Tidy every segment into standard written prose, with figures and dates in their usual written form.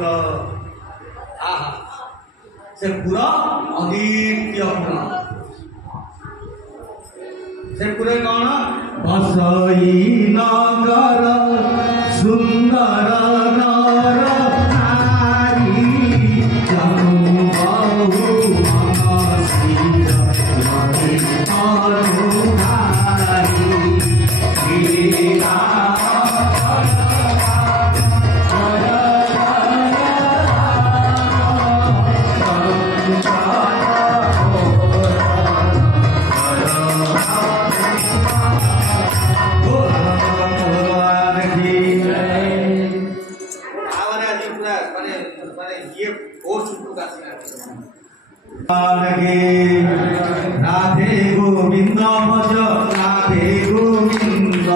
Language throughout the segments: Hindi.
पुर से पुर अद्वितीय पुर से पुरे कौन बसई नगर सुंदर नर नारी जनु बहु मनसीर लगे अनुहारी गिरा राधे गोविंद भज राधे गोविंद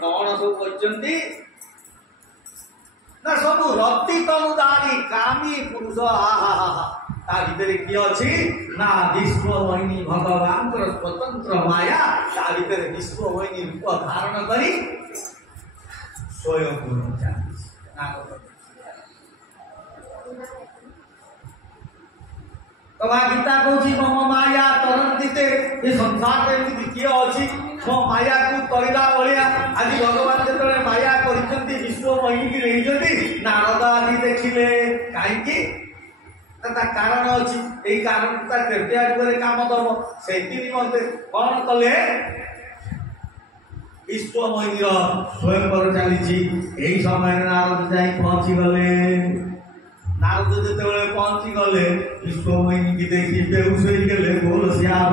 कौन सब ना सब रति तनुदारी कामी पुरुष ता भीतर किए अच्छी ना विश्वमोहिनी भगवान स्वतंत्र माया ता भीतर विश्वमोहिनी रूप धारण करी स्वयं तबा गीता कहूँ मम माया तरंती ये संसार में किए अच्छी मो माया को करला भाया आज भगवान जो माया कर विश्व मोहिनी रही नारद आदि देखिले कहीं कारण अच्छी यही कारण युग काम दब से निमंते कौन कले विश्व मोहिनी स्वयंवर चली यही समय नारद जाई पहुंची गले नारद जो पहुंची गले विश्व मोहिनी की देखी बेहुश हो गए बोल श्याम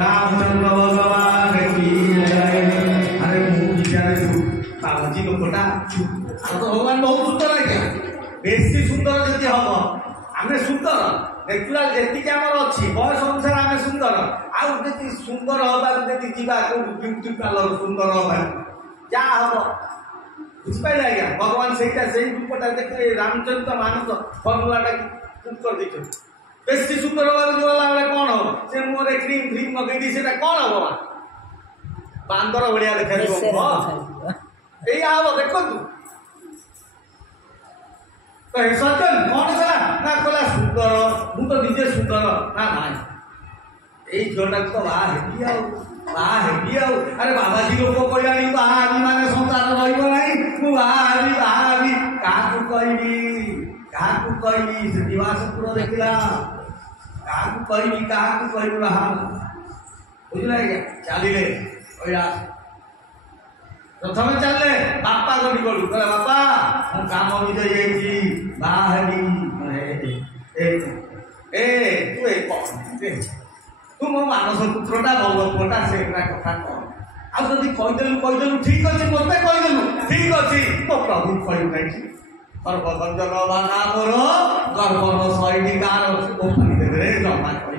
रामचंद्र भगवान की जय। अरे मुझे विचारे बाबूजी लोकटा तो भगवान बहुत सुंदर है क्या बेसी सुंदर जदि हम आम सुंदर नेचुराल जी आम अच्छी बयस अनुसार आम सुंदर आउ सुंदर हवा जा ब्यूटी पार्लर सुंदर हवा क्या हम बुझिपारे आज्ञा भगवान से रूपटा देखिए रामचंद्र मानस फर्मुलाटा कर देखिए बेसी सुंदर हवा गला बेले कौन हम से मुहरे क्रीम फ्रीम लगे से कौन हम बांदर भाया देखा हम देखु सज्जन कौन कला ना कला सुंदर मु तो निजे सुंदर ना भाई यही झीटा तो बाहरी अरे बाबाजी लोक कहला बाहरी माने संसार रही बाहरी क्या कहबी से दिवासपुर देखला क्या कहबी बुझल चलिए प्रथम चलले बापा गड़ी गलु कह बापा मु काम विजय बाहरी तू मो मानस पुत्रटा भल पुअटा से कथा कह आदि कहीदेलु ठीक अच्छे मत कहीदेलु ठीक अच्छे मो प्रभु कह सर्वगंजन बाना मोर गर्भन शैली कार देवे जमा कह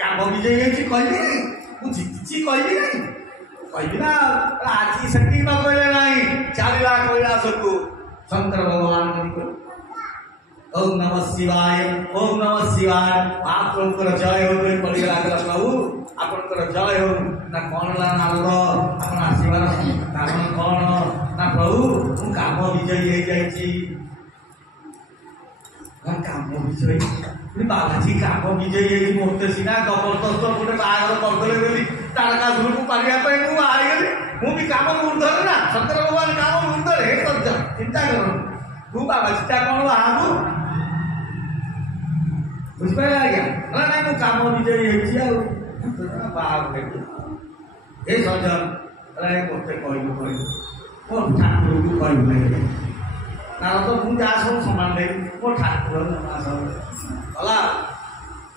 काम विजय कहबी मुझे कहबी कहबी ना आज से न कहले ना चलला कैलाश को शंकर भगवान ओम नमः शिवाय आपनकर जय हो प्रभु आपनकर जय हो ना कौन ला नारद आपन आशीर्वाद कारण कौन ना प्रभु मु काम विजय हो जाइछि काम विजय बाबाजी काम विजय मोते सीना जबरदस्त गोटे बाहर करदे बोली तारका सुर को पारिया मुझे मु भी काम ऊर्धर ना शंकर भगवान काम ऊर्धर हे सज्जन चिंता कर तू बाबाजी कौन बाहू बुझिपारे आज्ञा ना ना मु काम विजय हे सज्जन अरे मत कहलु मो ठाकुर को कहलु ना तो मुझे आस सामान दे मो ठाकुर गला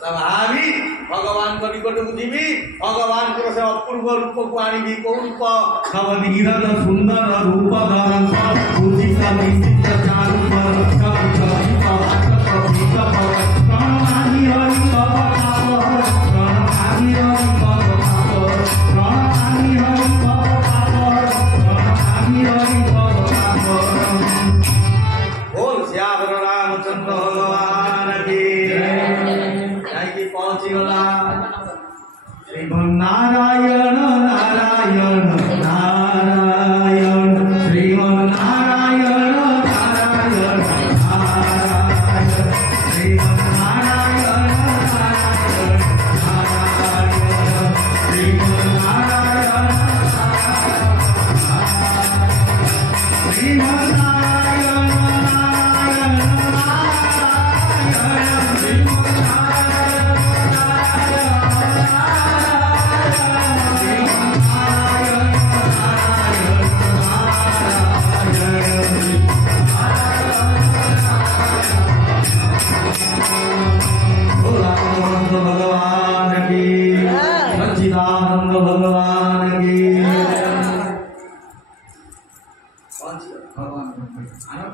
भावी भगवान निकट को जीवी भगवान से अपूर्व रूप को आनी कौ रूप नवनीरज सुंदर रूप धरन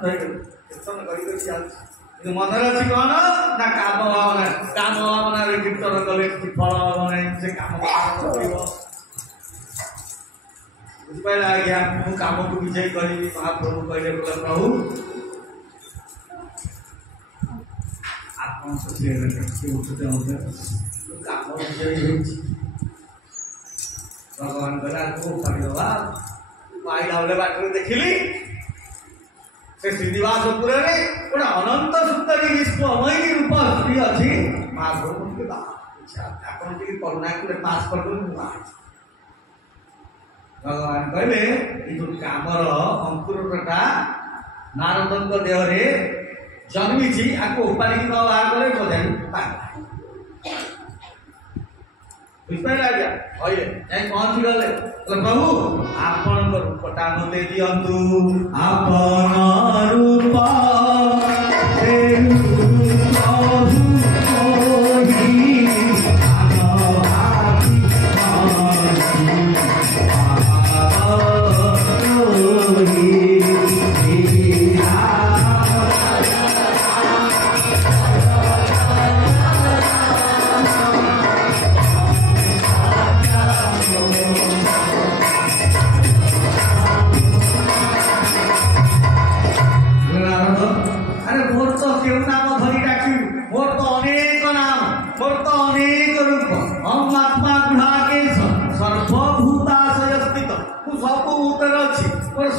कीर्तन कर मनरे अच्छी कौन ना काम भावना कीर्तन कले कि फल हम ना से काम बुझिपारे आज्ञा मु काम को विजय करी महाप्रभु कहले बोले प्रभु आप काम विजय भगवान कहला को करवा आईला बोले बाटर देखिली से श्रीनिवासपुर में गोटे अनंत सुंदरी विश्वमयी रूप स्त्री अच्छी महाप्रभु के आप करुणा कर पास कर भगवान कहले जो कामर अंकुरटा नारद देहरे जन्मी आपको उपाधि न बाहर करे बजाई बुझिपारे आज्ञा कहले जाई पहुंची गले प्रभु आपण रूपटा मते दियंतु आपण रूप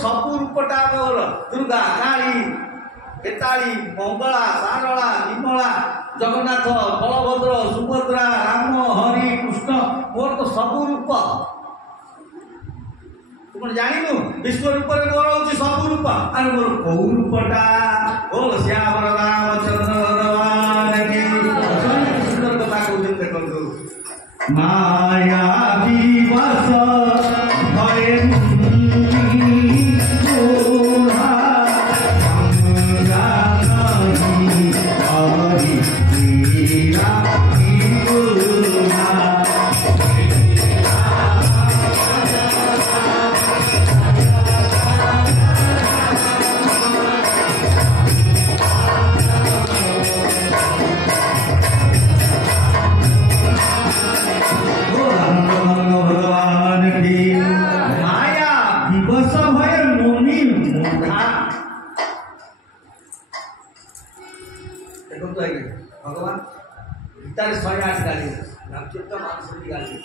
सबू रूपटा मोर दुर्गा काली केताली मंगला सारला विमला जगन्नाथ बलभद्र सुभद्रा राम हरि कृष्ण मोर तो सबू रूप तुम जानु विश्व रूप मोर हूँ सबू रूप अरे मोर कौ रूपटा बोल श्याम रामचंद्र भगवान के सुंदर कथा कहते देखो माया विवश भय भगवान गीतार 108 गाली रामचरित्र मानस की गाली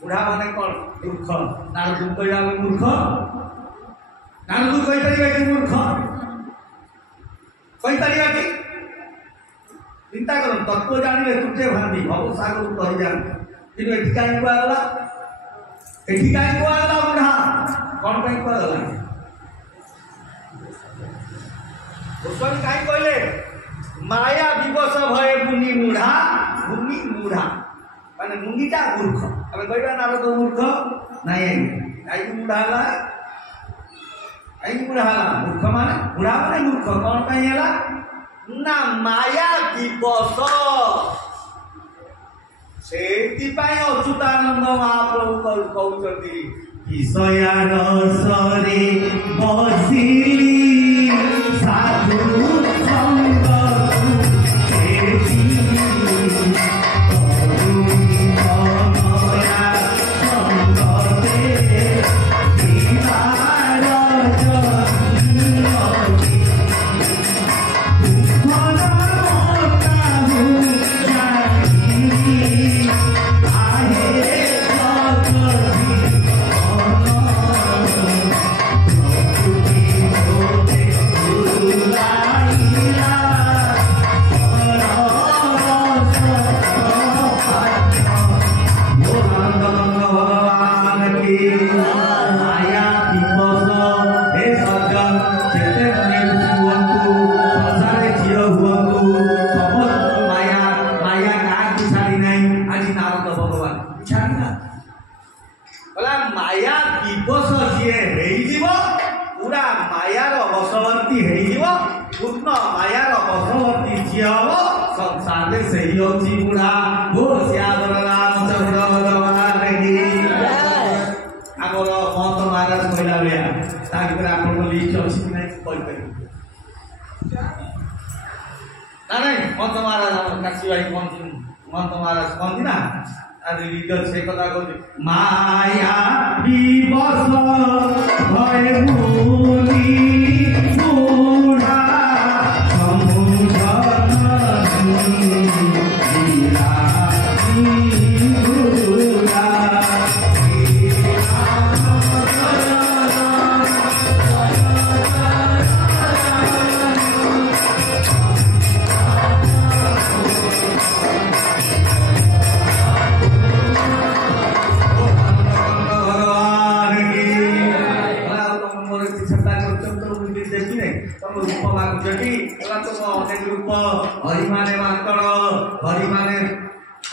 बुढ़ा माने कौन मूर्ख नारद कहला मूर्ख नारद कहि परिबा कि मूर्ख कहि परिबा कि चिंता कर तत्व जानिले तुटे भांदी भव सागर कहि जान कि एठी काई को आगला बुढ़ा कौन काई को आगला गोस्वामी काई कहले माया विवश भय मुनि मूढ़ा माने मुनिटा मूर्ख अब कहबा नारद मूर्ख नहीं काई मूढ़ा मूर्ख माने बुढ़ा माने मूर्ख कौन पाई हला ना माया विवश सेति पाई अच्युतानंद महाप्रभु कहउछथि किसया रसरे बसिली साधु ना नहीं महंत महाराज काशी भाई कहती महंत महाराज कहती ना आज लीडर से कथा कहते माया विवश भय मुनि मूढ़ा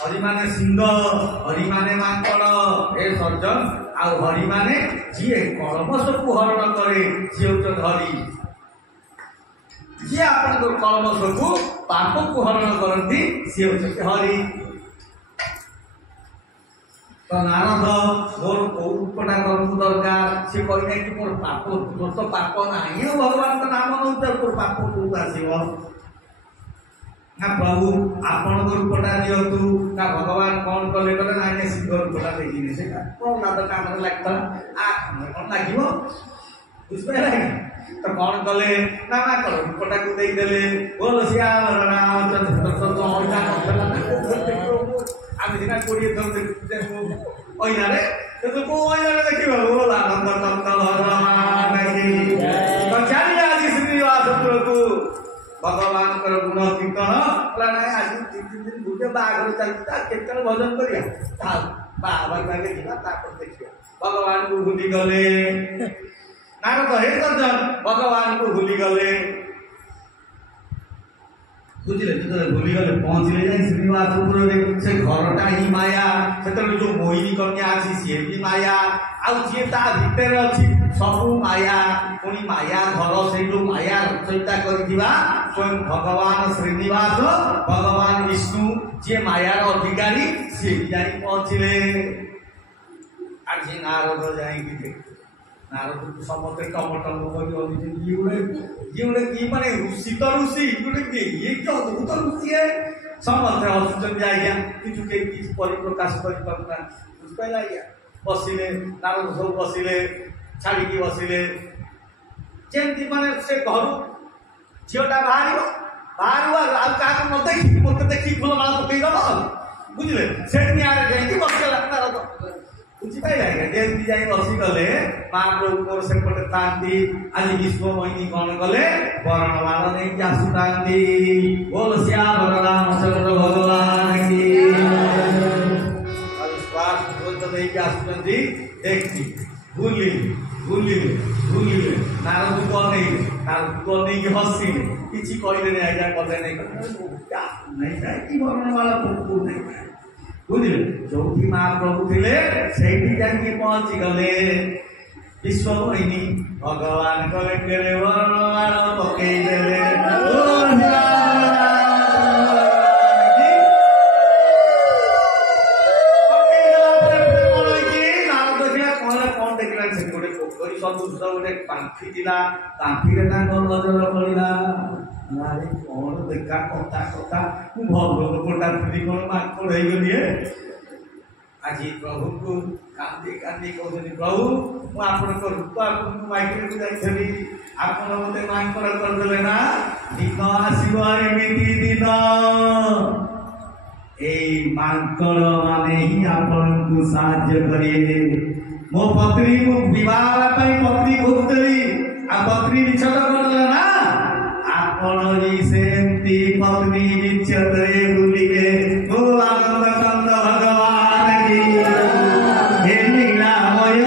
हरि माने सिंह हरि माने माकड़ ए सर्जन आ हरि माने जी कलमश को हरण करे सी हूँ हरि जी आप कलमश को पाप को हरण करती सी हूँ हरि तो नारद मोर कौटा करमु दरकार सी कहना कि मोर पाप तोर तो पाप ना भगवान का नाम नौ तोर पाप को आसो ना प्रभु आपण रूपटा दिंतु ना भगवान कौन कले कले ना सिंह रूपटा देखिए से प्रहलाद काम लगता आ कौन लगे बुझे तो कौन कले ना माकड़ रूपटा को देदेले बोल श्याम रामचंद्र आम सीना 20 थर अइनारे को अइनारे देखिबा बोल आनंद नंद भगवान की तो चलिए आज श्रीनिवास प्रभु भगवान गुण कीर्तन आज 3 दिन गुटे बाघर चलता कीर्तन भजन करिया बाबा देखा देखिए भगवान को भूली गले नारद हे सर्जन भगवान को भूली गले बुझे जो भूली गले पहुँचले जाए श्रीनिवास से घरटा ही माया से जो मोहिनी कन्या अच्छी सी भी माया आउ जी भितर अच्छी सबू माया पुणी माया घर से जो माया रचयिता करथिबा स्वयं भगवान श्रीनिवास भगवान विष्णु जी मायार अधिकारी सी जाई पहुँचले आज नारद जाए नारद समस्त टमटम ये माने ऋषि तो ऋषि ये क्या अद्भुत ऋषि है समस्त हसुचन आज्ञा किसी परिप्रकाश कर बुझपाइल आज्ञा बसिले नारद सब बसिले छाड़ी बसिले जमी माने से घर झीटा बाहर क्या न देखी मत देखी फूलमाला पकईद बुझे से बसला नारद बुझीपाइल आज्ञा जमी जाए बसीगले महाप्रभु सेपटे था आज विश्व मोहिनी कौन कले वर्णमाला नहीं आसुता बोल श्याम रामचंद्र भगवान की श्वास नहीं आसुँच देखी भूल नारद को नहीं हसिले किसी कहले आज्ञा कले नहीं कि वर्णमाला नहीं बुझे जो महाप्रभु थे से पहुंची गले विश्व मोहिनी भगवान कले वर्णमाला पकईदे सदृश गोटे पांखी थिला पांखी नजर पड़ा अरे कौन देखा कथा कथा भल लोकटा थी कौन माकड़ हो गली आज प्रभु को कांदी कांदी कहते प्रभु मुझे रूप आपको माइक को जाइली आप मत माकड़ करदे ना दिन आसमती दिन माकड़ माने ही आपको साहाଯ୍य करेंगे मो पत्नी को विवाह पत्नी खोजुली आ पत्नी विच्छेद करदे ना आपण सेमती पत्नी विच्छेद बुलिए गो आनंद कंद भगवान की हे लीलामय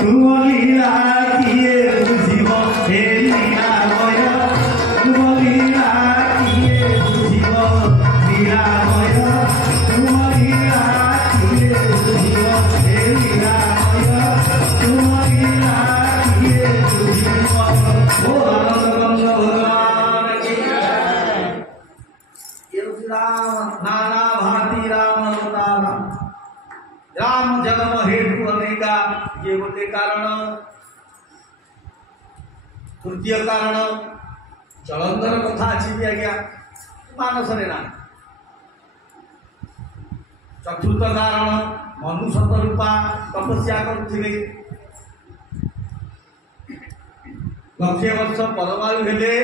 तुम लीला किए बुझिब हे लीलामय तुम लीला किए बुझिब लीलामय तुम लीला किए बुझिब हे लीलामय तुम लीला किए बुझिब गो आनंद कंद भगवान राम नाना भारती राम अवतार राम जन्म हेतु अनेका ये गोटे कारण तृतीय कारण जलंधर कथा अच्छी भी आज्ञा मानस रे ना। चतुर्थ कारण मनु शतरूपा तपस्या करुथिले। लक्ष्य वर्ष परमायु हेले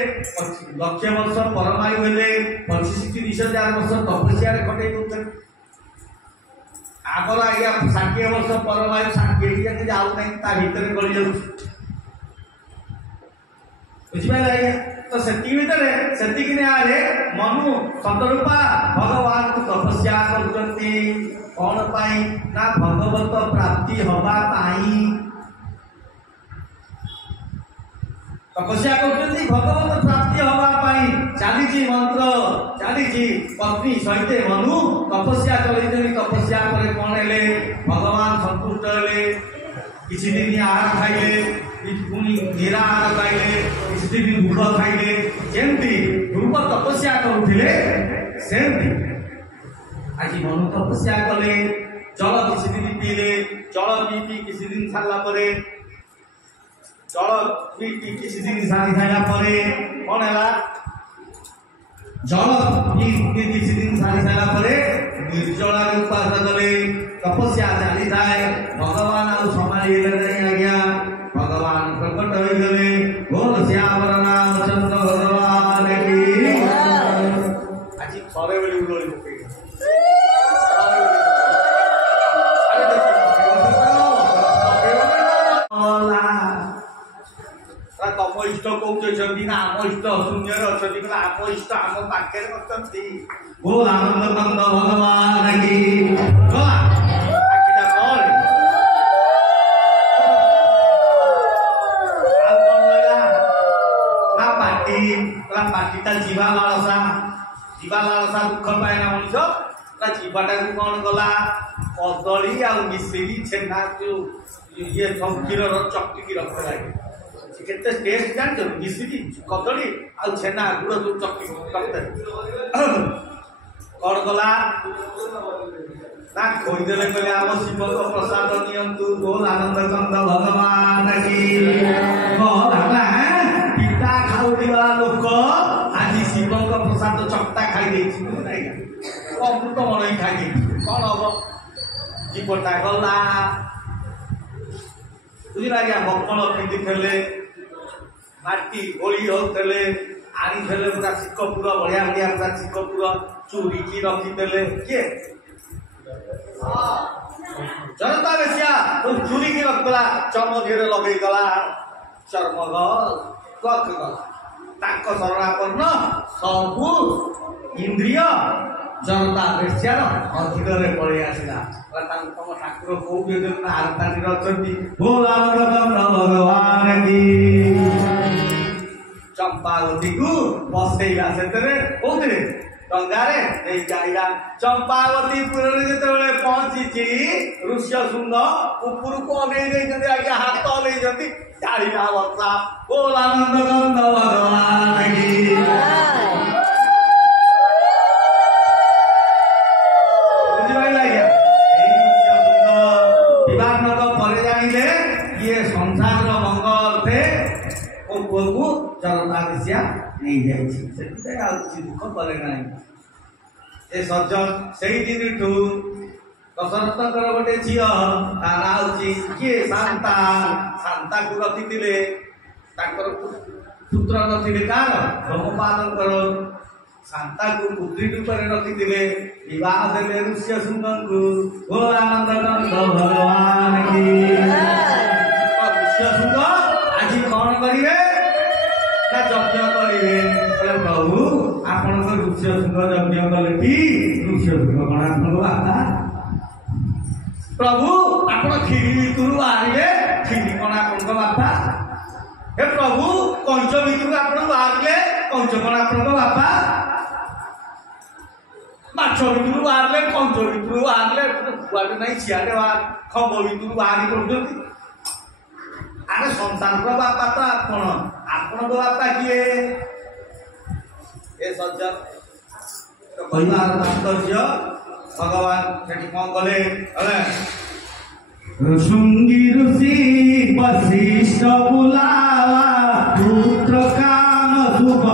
25,30,000 वर्ष तपस्या खटे आगर आज्ञा 60 वर्ष परमायु 60 जाऊ ना भितर गली जाऊ बुझिपारे आज्ञा। तो सेति मनु शतरूपा भगवान को तपस्या करते कौन पाई ना भगवत प्राप्ति हवा पाई तपस्या करते भगवत प्राप्ति हवा पाई चली मंत्र चली पत्नी सहित मनु तपस्या चलते तपस्या करे कौन हेले भगवान संतुष्ट हेले किसी दिन आहार खाइले पुणी निराहार खाइले किसी दिन दुध खाइले जेमती ध्रुव तपस्या करुथिले सेमती आज मनु तपस्या कले जल किसी दिन पीले जल पी किसी दिन सारा परे जल पी किसी दिन सारी सारा परे कौन है जल पी किसी दिन सारी सारा परे निर्जला उपास कले तपस्या चली जाए भगवान आउ संभाली नहीं आज्ञा भगवान प्रकट हो गले बोल श्याम रामचंद्र भगवान की आज सरे बेली उलोली पके तम इष्ट कौन ना आम इष्ट शून्य अच्छी आम इष्ट आम पाखे अच्छी बोल आनंद कंद भगवान की पार्टीटा जीवा लालसा दुख पाए ना मनुष्य जीवाटा कौन गला कदली आ मिसेरी छेना जो ये सब क्षीर चकटिकी रखा केते टेस्ट जान मिसेरी कदली आ छेना गुड़ जो चकटिकी कौन गला ना खोईदेले कहले आम शिव को प्रसाद नियंतु बोल आनंद कंद भगवान की पिता खाऊा लोक आज शिव का प्रसाद चकटा खाई अमृत मणि खाई कौन हम जीवटा गला बुझला आज्ञा बकल पिंधि माटी गोली होते आनी पूरा शिकपुर बढ़िया बढ़िया पूरा शिकपुर चूरिकी रखीदे किए जनता बेसिया तो चूरिकी रखला चम धीरे लगे गला चर्म गल शरणापन्न सबू इंद्रिय जनता बेस्यार अधिक पड़े आसला तुम ठाकुर कौन आरतारी भगवान की चंपावती को बसैला से कौन डंगारे नहीं जाइला चंपावतीपुर जो पहुंची ऋष्यशृंग ऊपर को अनेक आगे हाथ नहीं जाइला बसा बोल आनंद कंद भगवान की ये संसार मंगल थे पुओ को जनता बेसिया नहीं जाए दुख करे ना ए सज्जन से दिन ठू दशरथ गोटे झील तार हूँ किए शांता शांता को रखी पुत्र नथिले कार ब्रह्मपाद शांता को पुत्री रूप रखी विवाह देले ऋष्यशृंग को आनंद कंद भगवान की ऋष्यशृंग आज कौन करेंगे ना यज्ञ करेंगे प्रभु आपण ऋष्यशृंग यज्ञ कले ऋष्यशृंग कौन आप बापा प्रभु आप क्षीरी भितर बाहर क्षीरी कौन आप बापा हे प्रभु कंच भितर आप बाहर कंच कौन आप बापा माछ भितर बाहर कंच भितर बाहर कुआडे ना सियाडे खम्ब भितर बाहर कर अरे संसार बापा तो आपण बापा किए ए सज्जन तो कहवार तात्पर्य भगवान से कौन कले ऋषि वशिष्ठ बुलावा पुत्र काम शुभ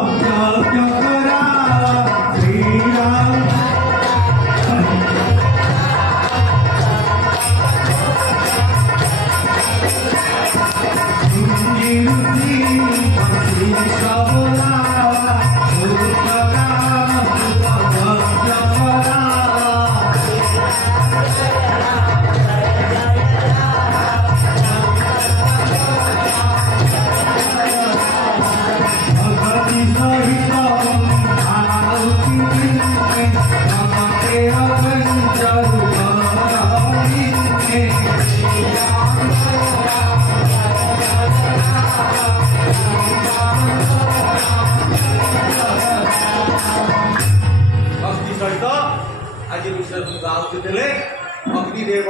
अग्निदेव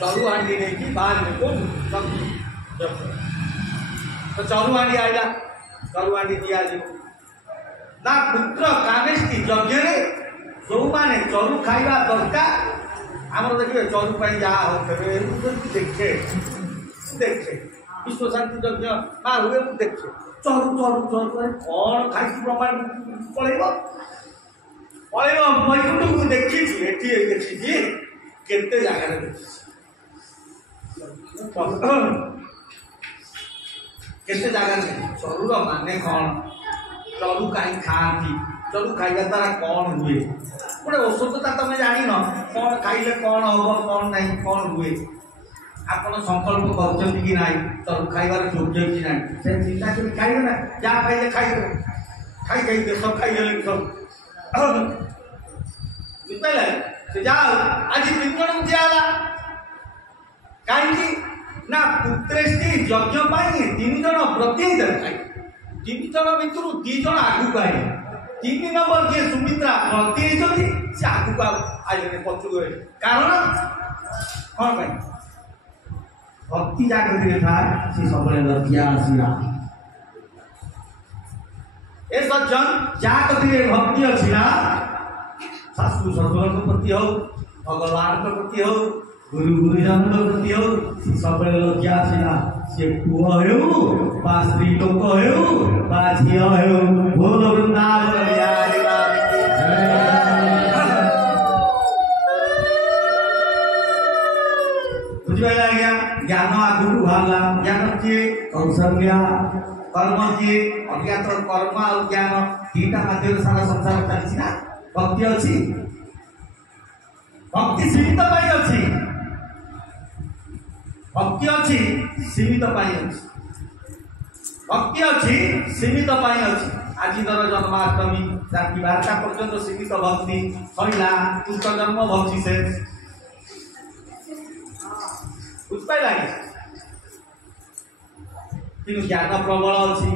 चरुहांडी ने की बाहर को तो चरुहांडी आइला चरुहांडी दिया ना पुत्र कामेष्टि यज्ञ जो माने चरु खाइबा दरकार आमर देखिए चरु पाई जहाँ होते देखे देखे विश्व शांति यज्ञ माँ हुए देखे चरु चरु चरु कौन खाई प्रमाण पड़ेब पड़ेब मैं को देखी देखी केते जगह केते जगह चरुर माने कौन चरु कहीं खाती चरु खाइबा द्वारा कौन हुए गोटे औषधता तुम जान कौन खाइले कौन हम कौन ना कौन हुए आपन संकल्प कर कि ना चरु खाइबार योग्य कि ना से चिंता कर खाइबे ना जहाँ खाइले खाइबे खाई खाई सब खाइले सब बुझे से जाओ आज 3 जन दियाला कहीं ना पुत्रेष्टि यज्ञ पाई 3 जन प्रत्येक खाई 3 जन भितर 2 जन आगू आए 3 नंबर जी सुमित्रा प्रत्येक से आगू आज पचु गए कारण कौन भाई भक्ति जागृति था से सब लज्जा आसला ए सज्जन जागृति भक्ति अच्छी ना शाशु ससुर प्रति हो भगवान प्रति हो गुरु गुरुजन प्रति हो सब लज्जा आसला से पुआ हो बा स्त्री लोक हो बा झी हो बोल वृंदावन बिहारी लाल की बुझे गया ज्ञान आगु भाला ज्ञान किए कौशल्या कर्म किए अज्ञात कर्म और ज्ञान तीटा मध्य सारा संसार चलती ना भक्ति अच्छी भक्ति सीमित पाई अच्छी भक्ति अच्छी सीमित पाई अच्छी भक्ति अच्छी सीमित पाई अच्छी आज जन्माष्टमी राति 12टा पर्यंत सीमित भक्ति सैला कृष्ण जन्म भक्ति से बुझपाई लगे कि ज्ञान प्रबल अच्छी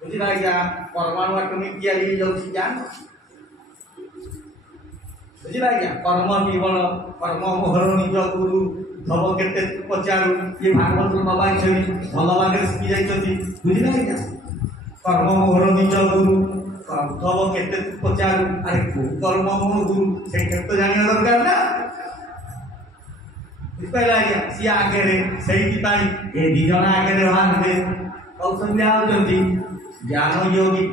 बुझला क्या परमाणु आटमिक तैयारी ज्ञान बुझला क्या कर्म केवल कर्म मोहर निज गुरु धब के पचारू ये भागवत नवाई छवि भगवान शिखी जाइए बुझला क्या कर्म मोहर निज गुरु धब के पचारू अरे कर्म मोह गुरु से तो जाना दरकार ना बुझपारा क्या सी आगे से ये 2 जन आगे बाहर कौशल्या होती ज्ञान योगी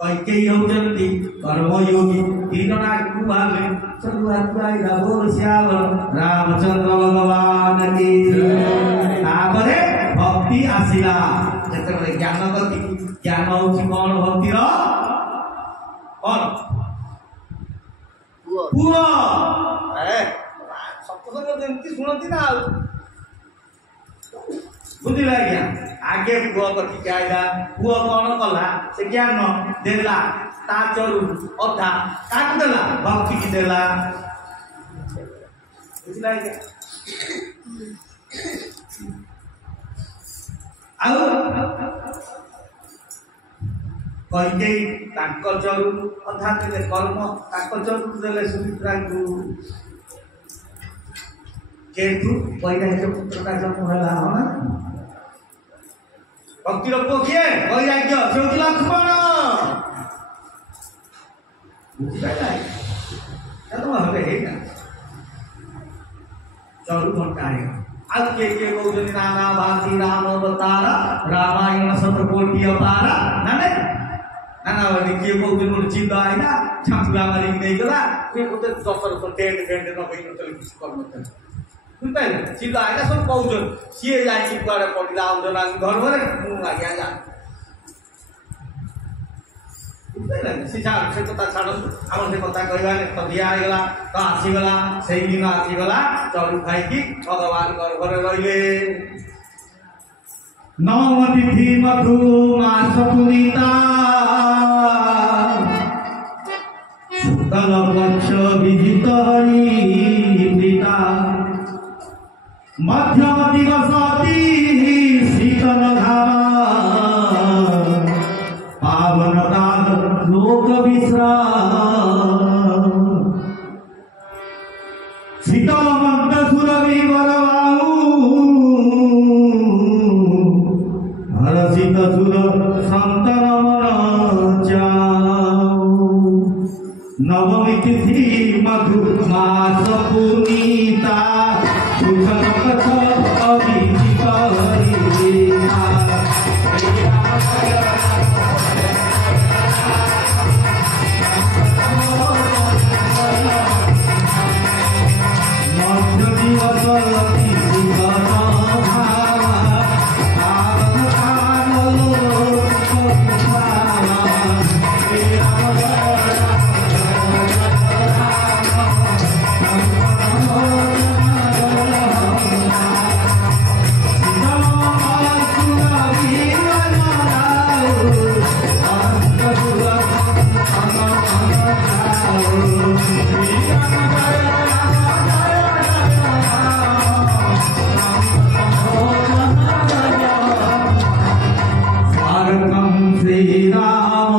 कैकेयी होती कर्म योगी 3 जन आगे बाहर बोल श्याम रामचंद्र भगवान की भक्ति आसला जो ज्ञान गति ज्ञान हूँ कौन भक्ति कौन पुआ सत्संग शुणती ना बुझला क्या आगे पुआ कथी आईला पुआ कौन कला से ज्ञान देला ता चरु अधा काट देला भक्ति की देला बुझला क्या कैकेयी चरु अधा देले कर्म चरु देले सुमित्रा को केतु वैराग्य पुत्र का जन्म है ना भक्ति पुओ किए वैराग्य से होती लक्ष्मण चरु घंटा है आज के कहते नाना भांति राम अवतार रामायण 7 कोटि अपार ना भने के कौजन चिन्ता होइन छापुलामा रिङ्दैगला के उतै दशरथ टेन्ट फेन्ट नभइनु तले किस गर्नु त बुझ्दैन चिन्ता होइन सब कौजन सिए जाई गरेर पढिला आउँदैन घर भरे मुङा यहाँ बुझ्दैन शिक्षा से कता छाडो आमा से कता कहबाने कति आइगला त आसीगला सही दिन आसीगला चरु खाइकी भगवान घर भरे रहिले नवतिथि मधु मास पुनीता शुक्ल पक्ष विजित हरि प्रीता मध्यम दिवस अति शीतल धारा पावन दान लोक विश्राम शीतल मंत सुरभि बलवाऊ हरसित सुर संतन मन जाऊ नवमी तिथि मधु मास पुनीता शुक्ल पक्ष अभिजित हरिता Hey,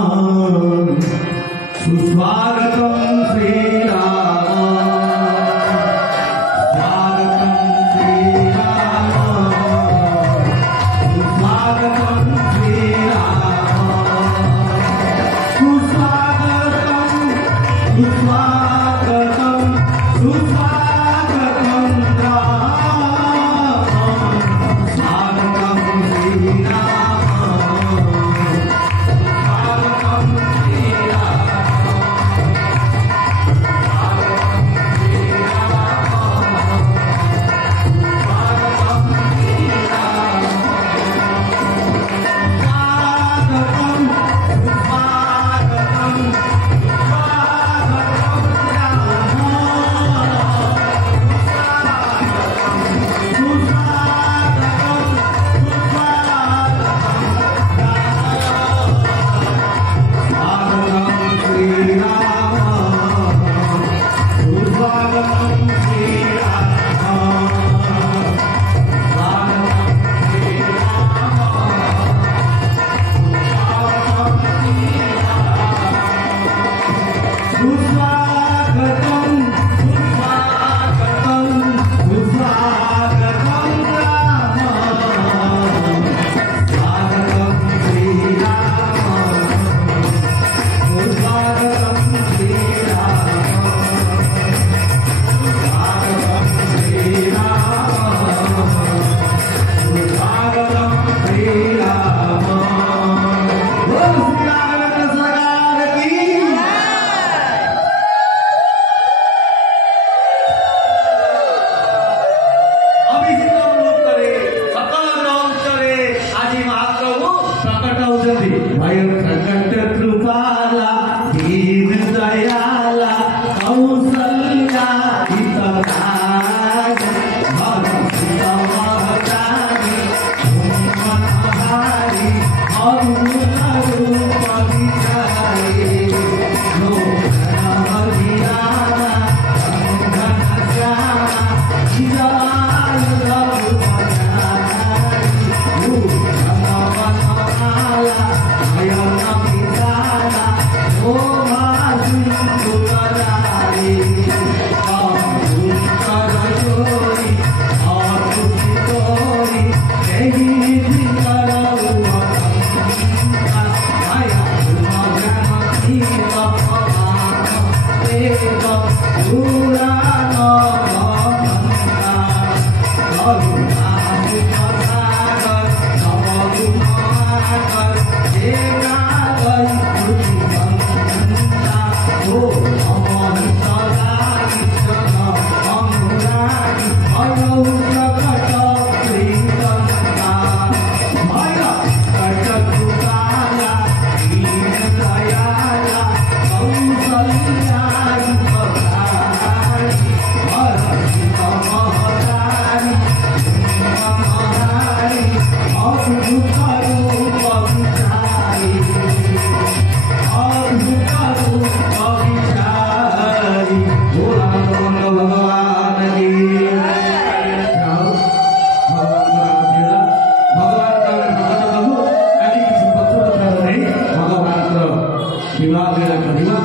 विवाह बेला करवा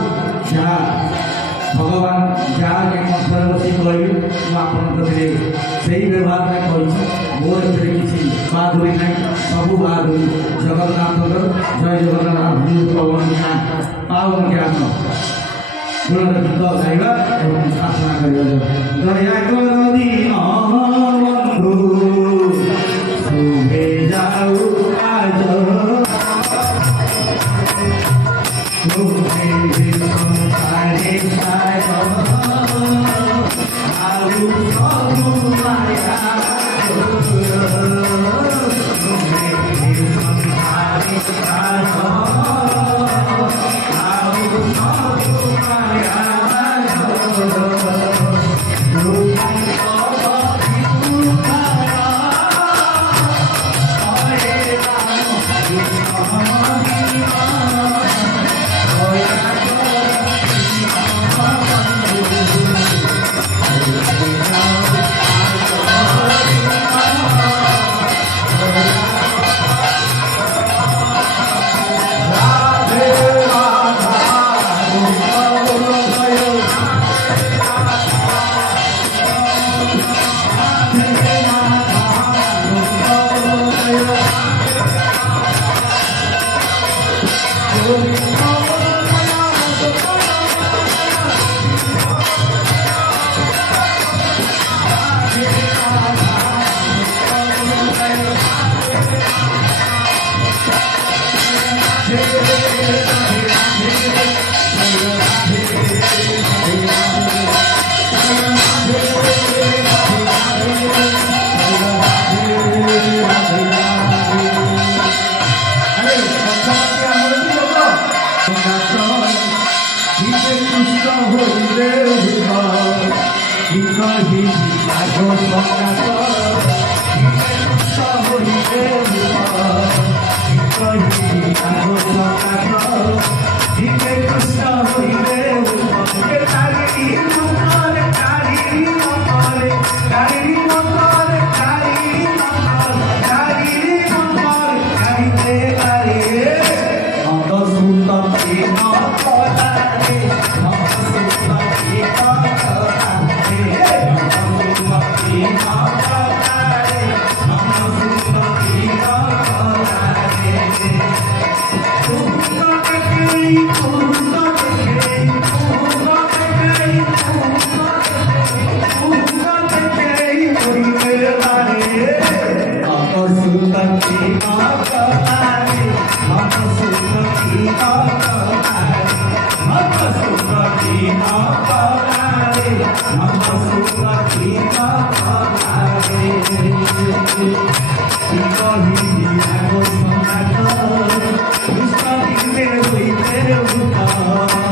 जहाँ भगवान जहाँ कंठर बस कहली मुझे से व्यवहार में कही मोर किसी बहादुरी ना सबू बहादुरी जगन्नाथ जय जगन्नाथ पवन पावन ज्ञान गीत गाइबा और प्रार्थना करवा दया शुभे जाऊ आज Thank you.